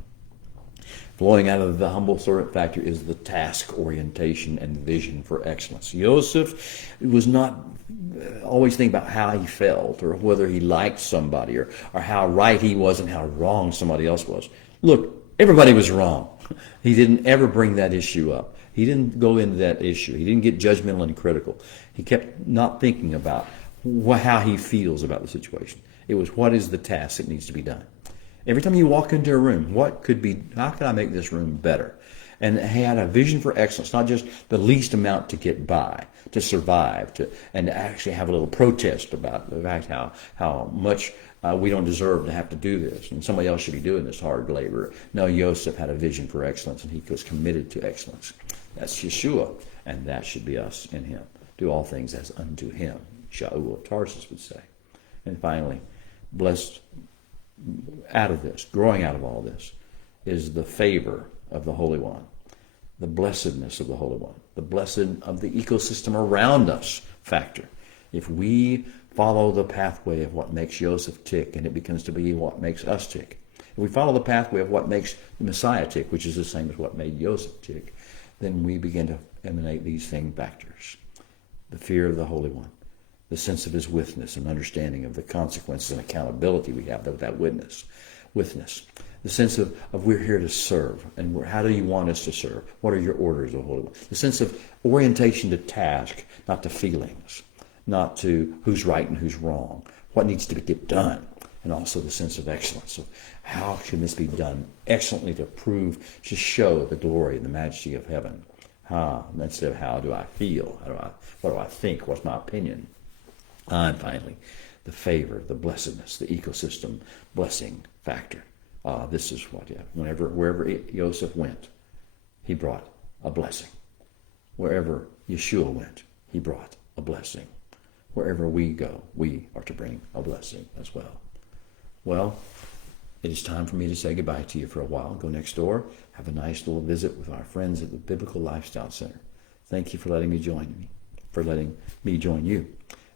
Flowing out of the humble servant factor is the task orientation and vision for excellence. Joseph was not always thinking about how he felt, or whether he liked somebody, or how right he was and how wrong somebody else was. Look, everybody was wrong. He didn't ever bring that issue up. He didn't go into that issue. He didn't get judgmental and critical. He kept not thinking about how he feels about the situation. It was, what is the task that needs to be done? Every time you walk into a room, how can I make this room better? And he had a vision for excellence, not just the least amount to get by, to survive, and to actually have a little protest about the fact how much we don't deserve to have to do this, and somebody else should be doing this hard labor. No, Joseph had a vision for excellence, and he was committed to excellence. That's Yeshua, and that should be us in him. Do all things as unto him, Shaul of Tarsus would say. And finally, blessed out of this, growing out of all this, is the favor of the Holy One, the blessedness of the Holy One, the blessing of the ecosystem around us factor. If we follow the pathway of what makes Joseph tick, and it becomes to be what makes us tick. If we follow the pathway of what makes the Messiah tick, which is the same as what made Joseph tick, then we begin to emanate these same factors. The fear of the Holy One, the sense of his witness and understanding of the consequences and accountability we have with that witness. The sense of we're here to serve, and how do you want us to serve? What are your orders, O Holy One? The sense of orientation to task, not to feelings, not to who's right and who's wrong, what needs to get done, and also the sense of excellence. So how can this be done excellently to show the glory and the majesty of heaven? Instead of how do I feel? What do I think? What's my opinion? And finally, the favor, the blessedness, the ecosystem blessing factor. This is wherever Joseph went, he brought a blessing. wherever Yeshua went, he brought a blessing. Wherever we go, we are to bring a blessing as well. Well, it is time for me to say goodbye to you for a while. Go next door, have a nice little visit with our friends at the Biblical Lifestyle Center. Thank you for letting me join you.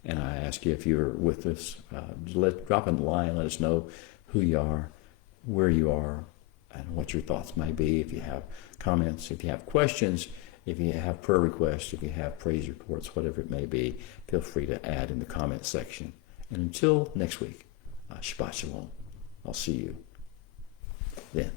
And I ask you, if you're with us, drop in the line, let us know who you are, where you are, and what your thoughts may be. If you have comments, if you have questions, if you have prayer requests, if you have praise reports, whatever it may be, feel free to add in the comment section. And until next week, Shabbat Shalom. I'll see you then.